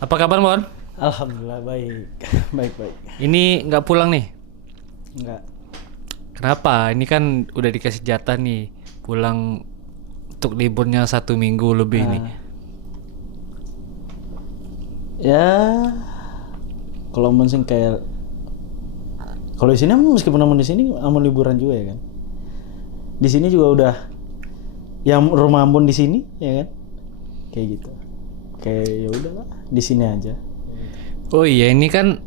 Apa kabar, Mon? Alhamdulillah baik. Baik. Ini nggak pulang nih? Enggak. Kenapa? Ini kan udah dikasih jatah nih pulang untuk liburnya 1 minggu lebih nih. Ya kalau Ambon sih kayak kalau di sini meskipun Ambon di sini Ambon liburan juga ya kan. Di sini juga udah yang rumah Ambon di sini ya kan. Kayak gitu. Kayak ya udahlah di sini aja. Oh iya, ini kan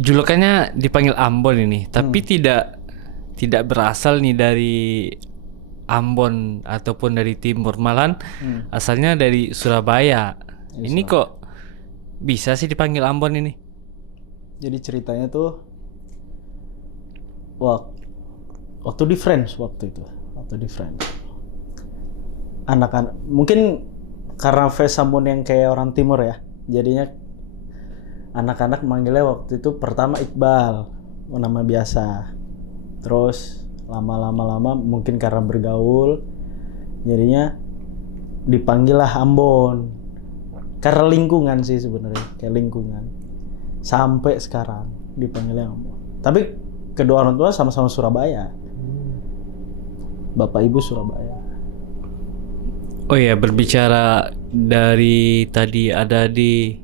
julukannya dipanggil Ambon ini, tapi tidak berasal nih dari Ambon ataupun dari timur, malahan asalnya dari Surabaya. Ini kok bisa sih dipanggil Ambon ini? Jadi ceritanya tuh waktu di Friends waktu itu. Waktu di Friends. Anak-anak mungkin karena face Ambon yang kayak orang timur ya. Jadinya anak-anak manggilnya waktu itu pertama Iqbal, nama biasa. Terus lama mungkin karena bergaul jadinya dipanggil lah Ambon. Karena lingkungan sih sebenarnya, kayak lingkungan. Sampai sekarang dipanggilnya Ambon. Tapi kedua orang tua sama-sama Surabaya. Bapak Ibu Surabaya. Oh iya, berbicara dari tadi ada di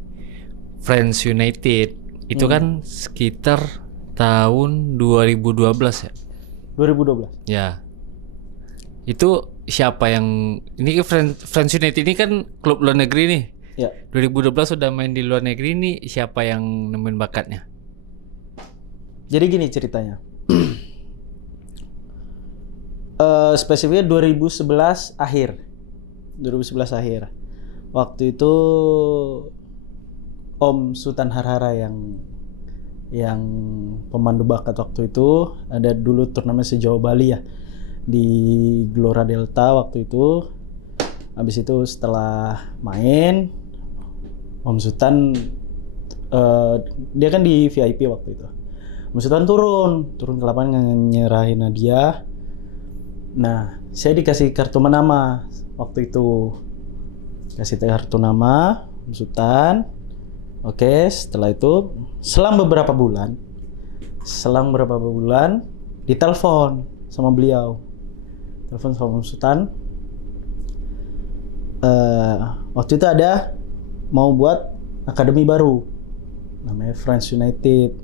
Friends United, itu kan sekitar tahun 2012 ya? 2012. Ya. Itu siapa yang ini Friends United ini kan klub luar negeri nih. Ya. 2012 sudah main di luar negeri nih, siapa yang nemuin bakatnya? Jadi gini ceritanya. Spesifiknya 2011 akhir. 2011 akhir. Waktu itu Om Sultan Harhara yang pemandu bakat waktu itu, ada dulu turnamen se-Jawa Bali ya di Gelora Delta waktu itu. Habis itu setelah main Om Sultan dia kan di VIP waktu itu. Om Sultan turun ke lapangan nyerahin hadiah. Nah, saya dikasih kartu nama waktu itu. Kasih kartu nama Om Sultan. Oke, setelah itu selang beberapa bulan ditelepon sama beliau. Telepon sama Om Sultan. Waktu itu ada mau buat akademi baru namanya Friends United.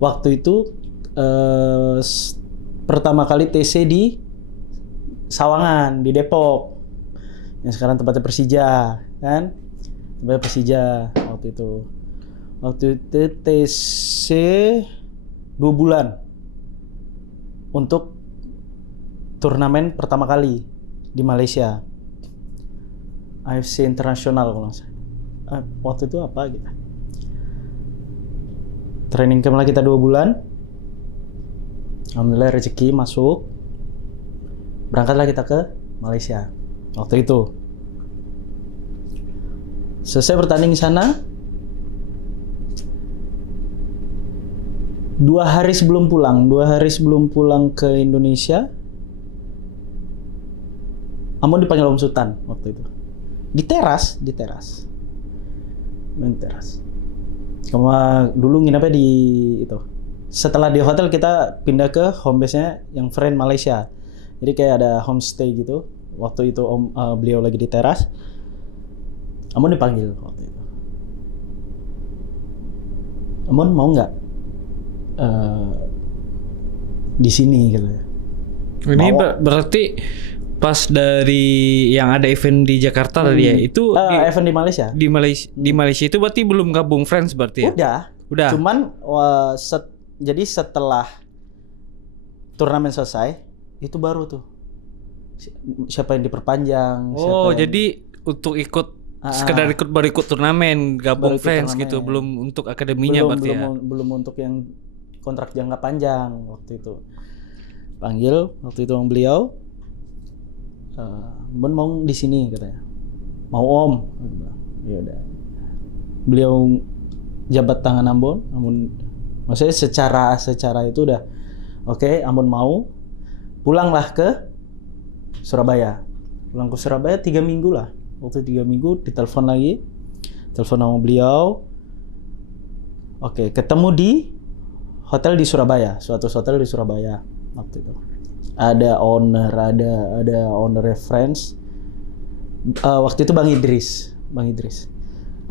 Waktu itu pertama kali TC di Sawangan di Depok yang sekarang tempatnya Persija kan, tempatnya Persija waktu itu TC 2 bulan untuk turnamen pertama kali di Malaysia, AFC Internasional kalau nggak salah. Waktu itu apa gitu, training camp lah kita 2 bulan. Alhamdulillah rezeki masuk, berangkatlah kita ke Malaysia waktu itu. Selesai bertanding di sana, 2 hari sebelum pulang ke Indonesia, Ambon dipanggil Om Sultan waktu itu di teras. Kamu dulu nginapnya di itu. Setelah di hotel kita pindah ke home base-nya yang Friend Malaysia. Jadi kayak ada homestay gitu. Waktu itu beliau lagi di teras. Ambon dipanggil waktu itu. Ambon mau nggak di sini gitu ya. Ini berarti pas dari yang ada event di Jakarta tadi ya, itu event di Malaysia. Di Malaysia itu berarti belum gabung Friends berarti ya? Udah. Cuman jadi setelah turnamen selesai itu baru tuh siapa yang diperpanjang. Jadi untuk sekedar baru ikut turnamen, gabung Friends gitu, belum untuk akademinya berarti ya? Belum untuk yang kontrak jangka panjang waktu itu. Panggil waktu itu beliau, Ambon mau di sini katanya. Mau Om. Ya udah. Beliau jabat tangan Ambon, maksudnya secara itu udah oke, Ambon mau. Pulanglah ke Surabaya. Pulang ke Surabaya 3 minggu lah. Waktu 3 minggu ditelepon lagi telepon sama beliau. Oke, ketemu di hotel di Surabaya, suatu hotel di Surabaya waktu itu. Ada owner friends. Waktu itu Bang Idris.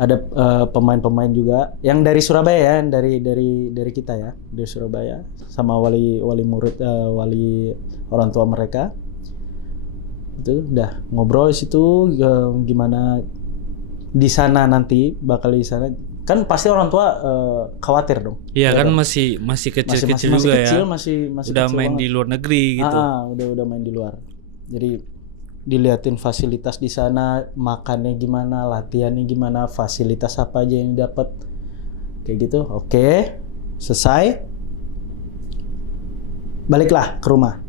Ada pemain-pemain juga yang dari Surabaya ya, yang dari kita ya, dari Surabaya, sama wali murid, wali orang tua mereka. Itu udah ngobrol di situ gimana di sana nanti bakal di sana. Kan pasti orang tua khawatir dong. Iya kan masih kecil-kecil juga ya. Masih udah kecil main banget. di luar negeri gitu. Udah main di luar. Jadi diliatin fasilitas di sana, makannya gimana, latihannya gimana, fasilitas apa aja yang dapat. Kayak gitu. Oke. Selesai. Baliklah ke rumah.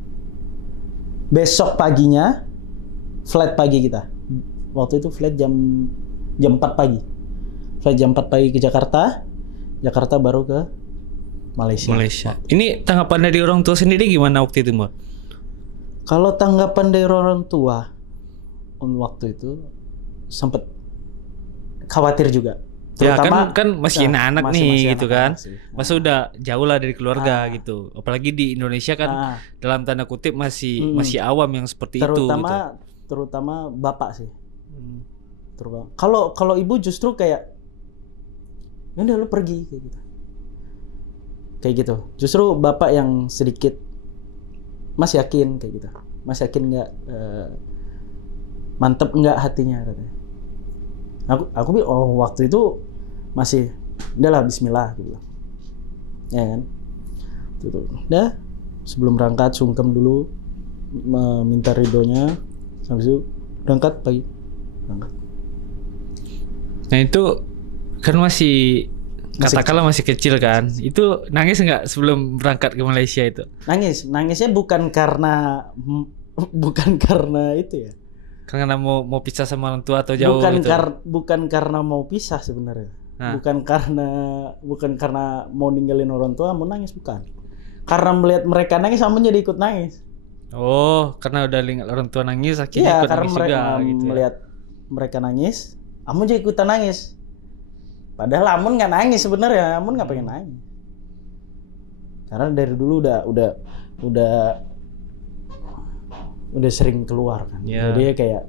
Besok paginya flight pagi kita. Waktu itu flight jam 4 pagi. Flight jam 4 pagi ke Jakarta. Jakarta baru ke Malaysia. Ini tanggapan dari orang tua sendiri gimana waktu itu, Mbak? Kalau tanggapan dari orang tua waktu itu sempat khawatir juga. Ya Terutama kan masih anak nih masih gitu anak-anak kan. sih. Masa udah jauh lah dari keluarga gitu. Apalagi di Indonesia kan dalam tanda kutip masih awam yang seperti itu gitu. Terutama bapak sih. Kalau ibu justru kayak ya udah lu pergi kayak gitu. Kayak gitu. Justru bapak yang sedikit masih yakin kayak gitu. Masih yakin nggak mantep nggak hatinya katanya. Aku waktu itu masih udahlah bismillah gitu. Ya kan? Tuh. Udah sebelum berangkat sungkem dulu meminta ridhonya, habis itu berangkat pagi. Nah itu kan masih katakanlah masih kecil kan. Itu nangis nggak sebelum berangkat ke Malaysia itu? Nangisnya bukan karena itu ya. Karena mau pisah sama orang tua atau jauh bukan gitu. Bukan karena mau pisah sebenarnya. Bukan karena mau ninggalin orang tua mau nangis, bukan. Karena melihat mereka nangis kamu jadi ikut nangis. Oh, karena udah lihat orang tua nangis akhirnya ikut nangis juga gitu. Melihat mereka nangis, kamu jadi ikutan nangis. Padahal Amun nggak nangis sebenarnya, Amun nggak pengen nangis. Karena dari dulu udah sering keluar kan. Ya. Jadi kayak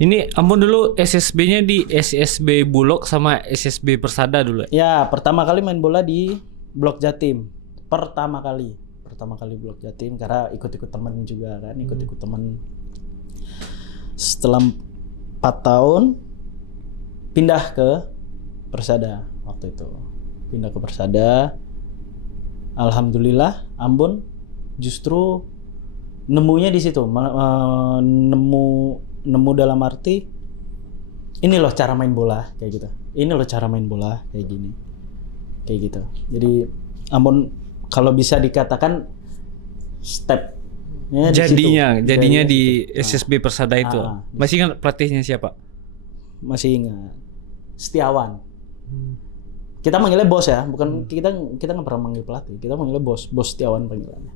ini Amun dulu SSB-nya di SSB Bulog sama SSB Persada dulu. Ya, pertama kali main bola di Blok Jatim. Pertama kali Blok Jatim karena ikut-ikut teman juga kan, ikut-ikut teman. Setelah 4 tahun pindah ke Persada waktu itu. Pindah ke Persada. Alhamdulillah Ambon justru nemunya di situ. Nemu dalam arti ini loh cara main bola kayak gitu. Ini loh cara main bola kayak gini. Kayak gitu. Jadi Ambon kalau bisa dikatakan step jadinya di SSB Persada itu. Masih ingat pelatihnya siapa? Masih ingat. Setiawan. Kita manggilnya bos ya, bukan kita nggak pernah manggil pelatih. Kita manggilnya bos Setiawan panggilannya.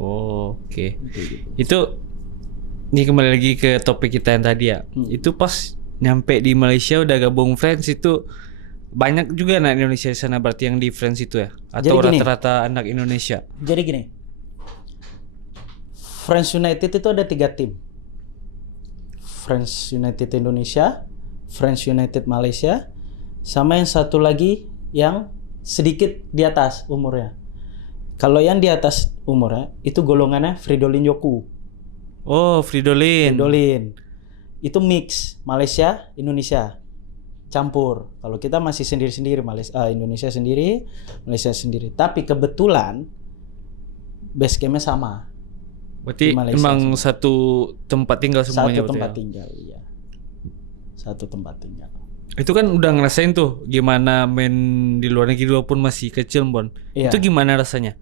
Oh, oke. Itu ini kembali lagi ke topik kita yang tadi ya. Itu pas nyampe di Malaysia udah gabung Friends itu banyak juga anak Indonesia di sana berarti yang di Friends itu ya? Atau rata-rata anak Indonesia? Jadi gini, Friends United itu ada 3 tim. Friends United Indonesia, Friends United Malaysia, sama yang satu lagi yang sedikit di atas umurnya. Kalau yang di atas umurnya itu golongannya Fridolin Yoku. Oh, Fridolin. Itu mix Malaysia, Indonesia. Campur. Kalau kita masih sendiri-sendiri, Indonesia sendiri, Malaysia sendiri. Tapi kebetulan base camp-nya sama. Berarti emang satu tempat tinggal semuanya. Satu tempat tinggal, iya. Satu tempat tinggal. Itu kan udah ngerasain tuh gimana main di luar negeri walaupun masih kecil, Bon. Iya. Itu gimana rasanya?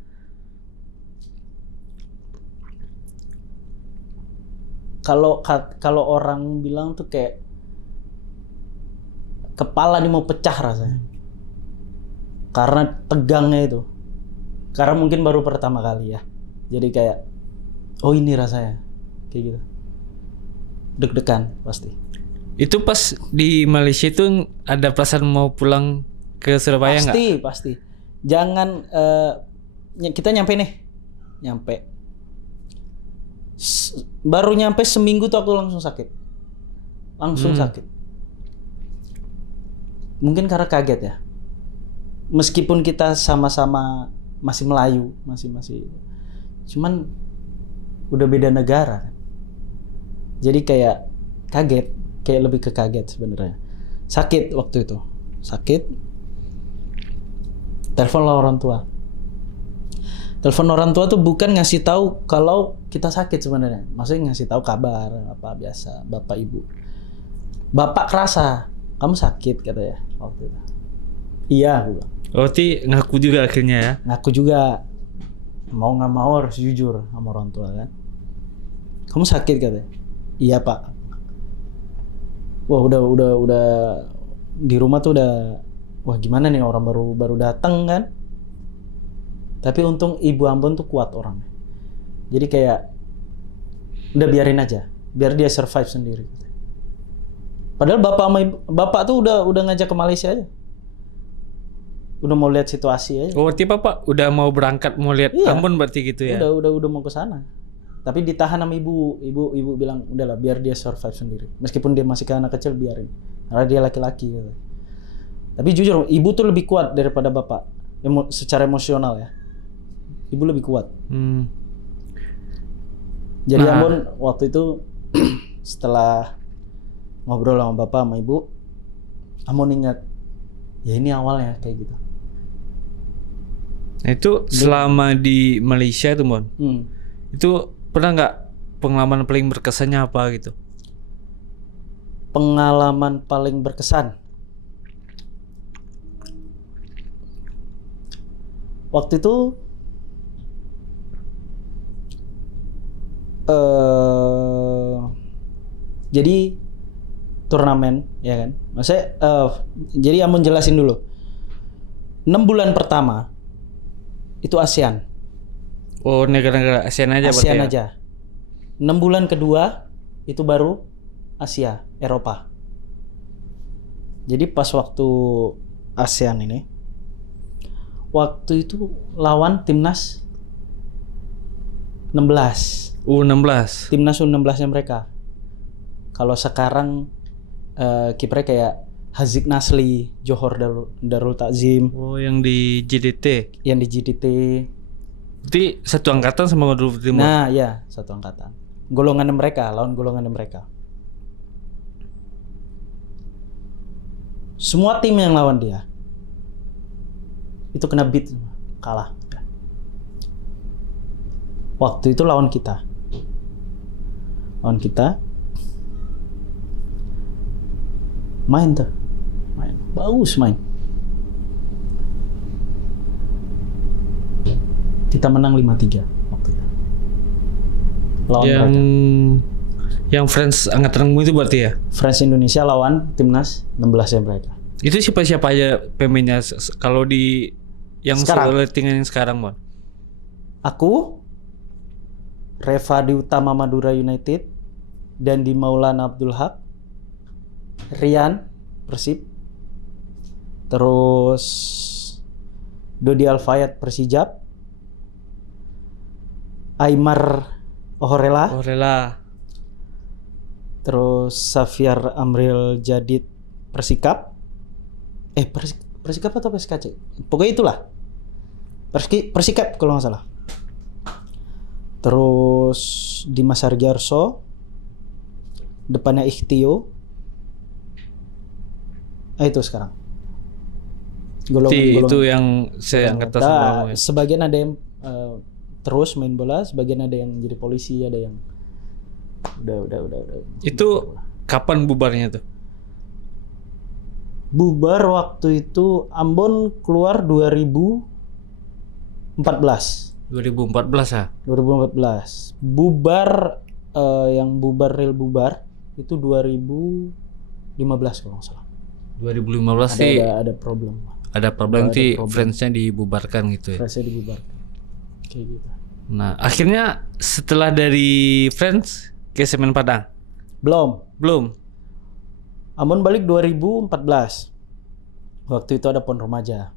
Kalau orang bilang tuh kayak kepala nih mau pecah rasanya. Karena tegangnya itu. Karena mungkin baru pertama kali ya. Jadi kayak oh ini rasanya. Kayak gitu. Deg-degan pasti. Itu pas di Malaysia itu ada perasaan mau pulang ke Surabaya nggak? Pasti. Jangan kita nyampe nih. Baru nyampe seminggu tuh aku langsung sakit. Sakit. Mungkin karena kaget ya. Meskipun kita sama-sama masih Melayu, masih. Cuman udah beda negara. Jadi kayak kaget, kayak lebih ke kaget sebenarnya. Sakit waktu itu. Telepon orang tua. Telepon orang tua tuh bukan ngasih tahu kalau kita sakit sebenarnya. Maksudnya ngasih tahu kabar apa biasa, bapak ibu. Bapak kerasa, kamu sakit katanya waktu itu. Iya, aku bilang. Berarti ngaku juga akhirnya ya? Ngaku juga. Mau nggak mau harus jujur sama orang tua kan. Kamu sakit katanya. Iya pak. Wah udah di rumah tuh udah. Wah gimana nih orang baru datang kan. Tapi untung ibu Ambon tuh kuat orangnya. Jadi kayak udah biarin aja, biar dia survive sendiri. Padahal bapak tuh udah ngajak ke Malaysia aja. Udah mau lihat situasi aja. Oh, berarti Bapak udah mau berangkat mau lihat Ambon berarti gitu ya? Udah mau ke sana. Tapi ditahan sama ibu. Ibu bilang udahlah biar dia survive sendiri. Meskipun dia masih anak kecil biarin. Karena dia laki-laki gitu. Tapi jujur ibu tuh lebih kuat daripada bapak. Secara emosional ya. Ibu lebih kuat. Jadi Ambon waktu itu setelah ngobrol sama bapak sama ibu, Ambon ingat ya ini awalnya kayak gitu. Nah itu selama di Malaysia tuh Mon, itu pernah nggak pengalaman paling berkesannya apa gitu? Pengalaman paling berkesan waktu itu jadi turnamen ya kan. Maksudnya jadi Ambon jelasin dulu. 6 bulan pertama itu ASEAN. Oh, negara-negara ASEAN aja ASEAN berarti aja. 6 bulan kedua itu baru Asia, Eropa. Jadi pas waktu ASEAN ini waktu itu lawan timnas 16. U16. Timnas U16-nya mereka. Kalau sekarang kipernya kayak Haziq Nasli, Johor Darul Takzim. Oh, yang di JDT. Yang di JDT. Berarti satu angkatan sama Guru Timur. Nah, ya, satu angkatan. Golongan mereka, lawan golongan mereka. Semua tim yang lawan dia itu kena beat, kalah. Waktu itu lawan kita. Main. Bagus main. Kita menang 5-3 waktu itu. Lawan mereka. Yang Friends angkatanmu itu berarti ya? Friends Indonesia lawan timnas 16 ya mereka. Itu siapa aja pemainnya kalau di yang lettingan yang sekarang, Mon? Aku, Reva di Utama Madura United, dan di Maulana Abdul Haq, Rian Persib, terus Dodi Alfayat Persijap, Aymar Ohorela, terus Safiar Amril Jadid Persikap, Persikap atau PSKC? Pokoknya itulah. Persikap kalau nggak salah. Terus Dimas Arjarso, depannya Ikhtio. Itu sekarang. Golongan itu yang saya angkat sama. Sebagian ada yang terus main bola, sebagian ada yang jadi polisi, ada yang udah. Itu kapan bubarnya tuh? Bubar waktu itu Ambon keluar 2014 ya? 2014. Bubar yang real bubar itu 2015 kalau nggak salah. 2015 sih ada problem. Ada problem sih, Friends-nya dibubarkan gitu ya. Friends-nya dibubarkan. Kayak gitu. Nah, akhirnya setelah dari Friends ke Semen Padang? Belum. Ambon balik 2014. Waktu itu ada pon remaja.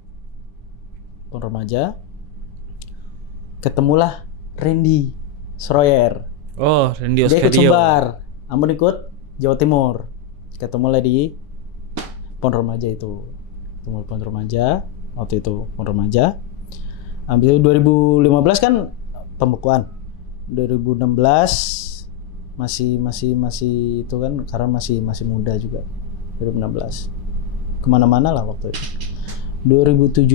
Ketemulah Randy Schroyer. Oh, Randy Dia ikut Oscario. Sumbar. Ambon ikut Jawa Timur. Ketemulah di pon remaja itu. Ketemu pon remaja. Waktu itu pon remaja. Habis itu 2015 kan pembekuan. 2016 masih itu kan karena masih muda juga. 2016 kemana-mana lah waktu itu. 2017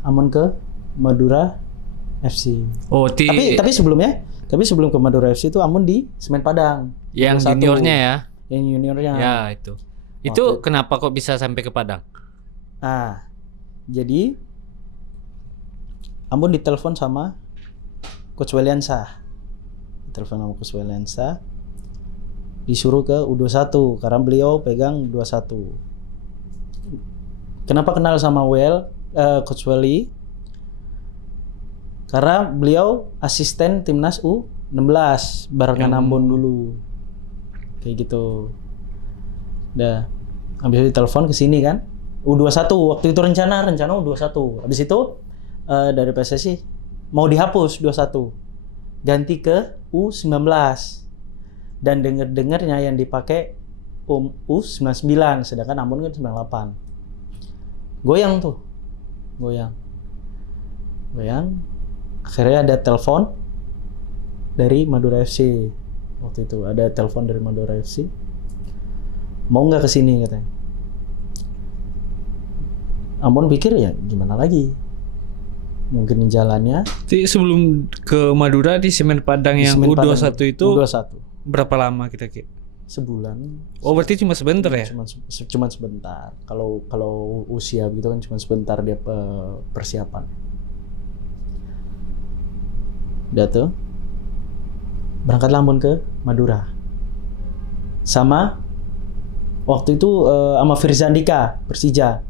Ambon ke Madura FC. Oh, Tapi sebelum ke Madura FC itu Ambon di Semen Padang. yang Nomor 1. juniornya ya. Yang juniornya. Ya, itu. Itu kenapa kok bisa sampai ke Padang? Nah, jadi Ambon ditelepon sama Coach Weliansa. Disuruh ke U21 karena beliau pegang U21. Kenapa kenal sama Coach Welly? Karena beliau asisten timnas U16 barengan Ambon dulu. Kayak gitu. Udah. Habis itu ditelepon ke sini kan. U21 waktu itu rencana U21. Habis itu dari PSSI mau dihapus U21. Ganti ke U19. Dan dengar-dengarnya yang dipakai U99 sedangkan Ambon kan 98. Goyang. Akhirnya ada telepon dari Madura FC. Waktu itu ada telepon dari Madura FC. Mau nggak kesini katanya. Ambon pikir ya gimana lagi. Mungkin jalannya. Jadi sebelum ke Madura di Semen Padang yang U21 itu U21. berapa lama kita Ki? Sebulan. Oh, berarti cuma sebentar ya? Cuma sebentar. Kalau usia gitu kan cuma sebentar dia persiapan. Udah tuh. Berangkat Ambon ke Madura. Sama waktu itu sama Firza Andika, Persija.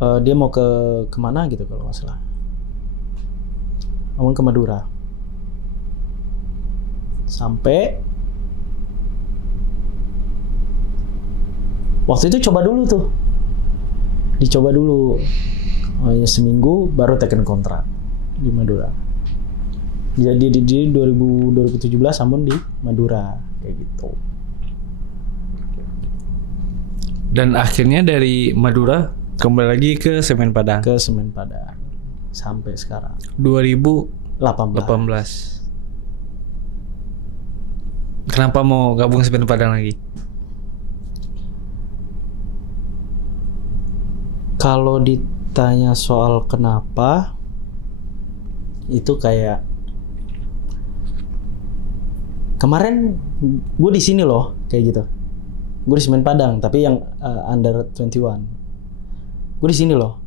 Dia mau kemana gitu kalau nggak salah. Ambon ke Madura. Sampai waktu itu dicoba dulu seminggu baru teken kontrak di Madura. Jadi di 2017 Ambon di Madura kayak gitu. Dan akhirnya dari Madura kembali lagi ke Semen Padang. Sampai sekarang 2018. Kenapa mau gabung Semen Padang lagi? Kalau ditanya soal kenapa, itu kayak kemarin gue di sini loh, kayak gitu. Gue di Semen Padang, tapi yang under 21. Gue di sini loh.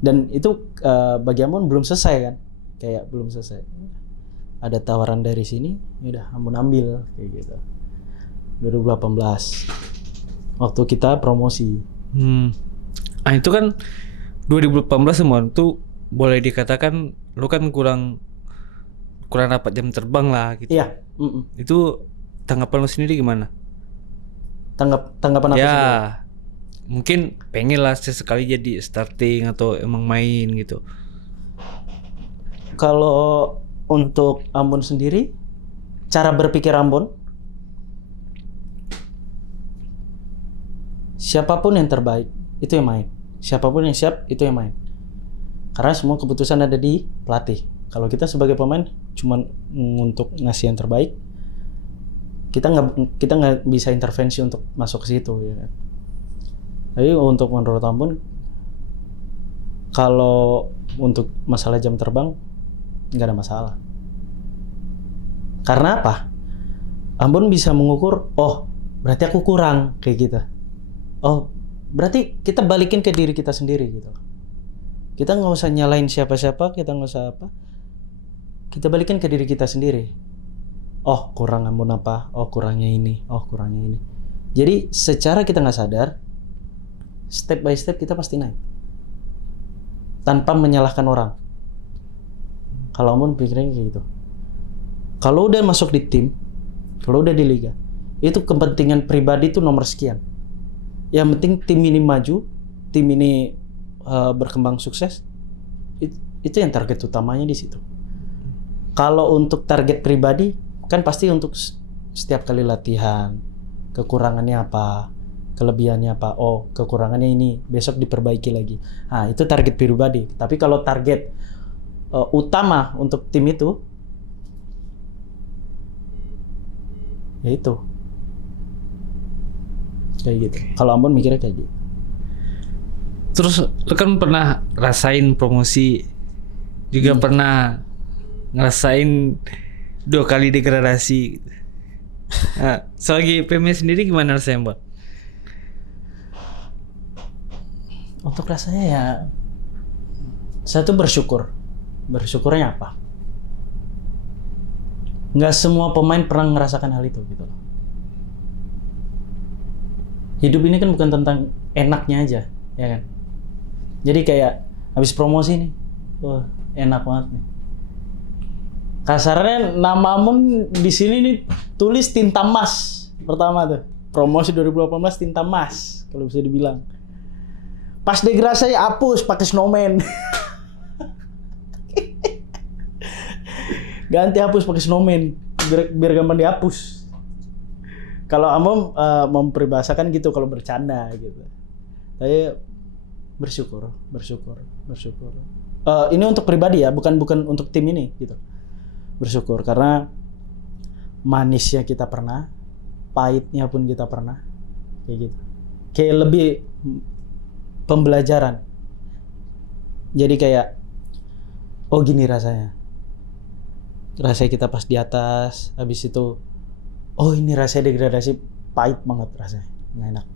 Dan itu bagi Ambon belum selesai kan, kayak belum selesai. Ada tawaran dari sini, yaudah Ambon ambil kayak gitu. 2018, waktu kita promosi. Nah itu kan 2018 semua tuh boleh dikatakan lu kan kurang dapat jam terbang lah gitu. Iya. Itu tanggapan lu sendiri gimana? Tanggapan apa sendiri? Mungkin pengen lah sesekali jadi starting atau emang main gitu. Kalau untuk Ambon sendiri, cara berpikir Ambon, siapapun yang terbaik itu yang main. Siapapun yang siap itu yang main. Karena semua keputusan ada di pelatih. Kalau kita sebagai pemain cuma untuk ngasih yang terbaik, kita nggak bisa intervensi untuk masuk ke situ ya kan. Tapi untuk menurut Ambon, kalau untuk masalah jam terbang nggak ada masalah. Karena apa? Ambon bisa mengukur, oh berarti aku kurang kayak gitu. Oh berarti kita balikin ke diri kita sendiri gitu. Kita nggak usah nyalain siapa-siapa, kita nggak usah apa. Kita balikin ke diri kita sendiri. Oh kurang Ambon apa? Oh kurangnya ini. Oh kurangnya ini. Jadi secara kita nggak sadar, step by step kita pasti naik. Tanpa menyalahkan orang. Kalau Ambon pikirnya kayak gitu. Kalau udah masuk di tim, kalau udah di liga, itu kepentingan pribadi itu nomor sekian. Yang penting tim ini maju, tim ini berkembang sukses. Itu yang target utamanya di situ. Kalau untuk target pribadi kan pasti untuk setiap kali latihan, kekurangannya apa, kelebihannya apa. Oh, kekurangannya ini, besok diperbaiki lagi. Nah, itu target pribadi. Tapi kalau target utama untuk tim itu, ya itu. Kayak gitu. Kalau Ambon mikirnya kayak gitu. Terus lu kan pernah rasain promosi, juga pernah ngerasain 2 kali degradasi. Nah, sebagai PM sendiri gimana rasanya, Mbak? Untuk rasanya ya, saya tuh bersyukur. Bersyukurnya apa? Nggak semua pemain pernah ngerasakan hal itu gitu loh. Hidup ini kan bukan tentang enaknya aja, ya kan? Jadi kayak habis promosi nih, wah enak banget nih. Kasarnya nama Amun di sini nih tulis tinta emas pertama tuh. Promosi 2018 tinta emas kalau bisa dibilang. Pas degradasi saya hapus pakai snowman. Ganti hapus pakai snowman biar gampang dihapus. Kalau Amom memperbahasakan gitu kalau bercanda gitu. Saya bersyukur. Ini untuk pribadi ya, bukan untuk tim ini gitu. Bersyukur karena manisnya kita pernah, pahitnya pun kita pernah, kayak gitu. Kayak lebih pembelajaran. Jadi kayak, oh gini rasanya kita pas di atas, habis itu, oh ini rasanya degradasi pahit banget rasanya, nggak enak.